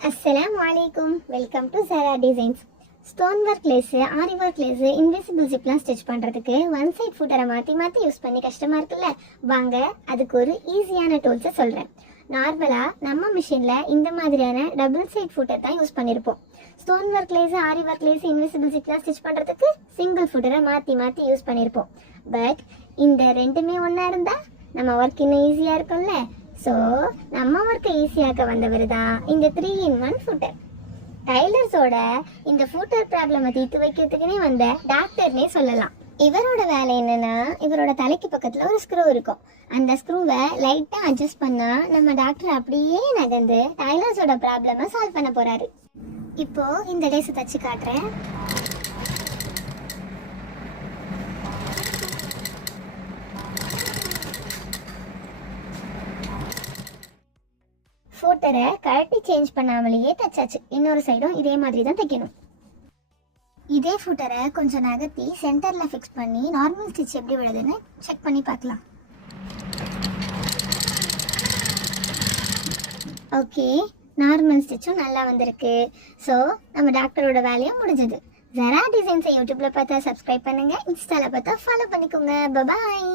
Assalamu alaikum. Welcome to Zara Designs. Stone work lace, aari work lace, invisible ஜிப்லாம் stitch பண்ணுறதுக்கு one side ஃபுட்டரை மாற்றி use பண்ணி கஷ்டமாக இருக்குல்ல, வாங்க அதுக்கு ஒரு ஈஸியான டூல்ஸை சொல்கிறேன். நார்மலாக நம்ம மிஷினில் இந்த மாதிரியான டபுள் சைட் ஃபுட்டர் தான் யூஸ் பண்ணியிருப்போம். Stone work lace, aari work lace, invisible ஜிப்லாம் ஸ்டிச் பண்ணுறதுக்கு சிங்கிள் ஃபுட்டரை மாற்றி யூஸ் பண்ணியிருப்போம். பட் இந்த ரெண்டுமே ஒன்றா இருந்தால் நம்ம ஒர்க் இன்னும் ஈஸியாக இருக்கும்ல. ஸோ நம்ம ஒர்க்கை ஈஸியாக்க வந்தவர் தான் இந்த 3-in-1 ஃபுட்டர். டைலர்ஸோட இந்த ஃபுட்டர் ப்ராப்ளமை தீர்த்து வைக்கிறதுக்குனே வந்த டாக்டர்னே சொல்லலாம். இவரோட வேலை என்னன்னா, இவரோட தலைக்கு பக்கத்தில் ஒரு ஸ்க்ரூ இருக்கும். அந்த ஸ்க்ரூவை லைட்டாக அட்ஜஸ்ட் பண்ணால் நம்ம டாக்டர் அப்படியே நகர்ந்து டைலர்ஸோட ப்ராப்ளமை சால்வ் பண்ண போகிறாரு. இப்போது இந்த லேஸை தச்சு காட்டுறேன். ஃபுட்டரை கழட்டி சேஞ்ச் பண்ணாமலேயே தைச்சாச்சு. இன்னொரு சைடும் இதே மாதிரி தான் தைக்கணும். இதே ஃபுட்டரை கொஞ்சம் நகர்த்தி சென்டரில் ஃபிக்ஸ் பண்ணி நார்மல் ஸ்டிச் எப்படி விழுதுன்னு செக் பண்ணி பார்க்கலாம். ஓகே, நார்மல் ஸ்டிச்சும் நல்லா வந்திருக்கு. ஸோ நம்ம டாக்டரோட வேலையும் முடிஞ்சது. ஜரா டிசைன்ஸை யூடியூப்பில் பார்த்தா சப்ஸ்கிரைப் பண்ணுங்கள், இன்ஸ்டாவில் பார்த்தா ஃபாலோ பண்ணிக்கோங்க. பாய்.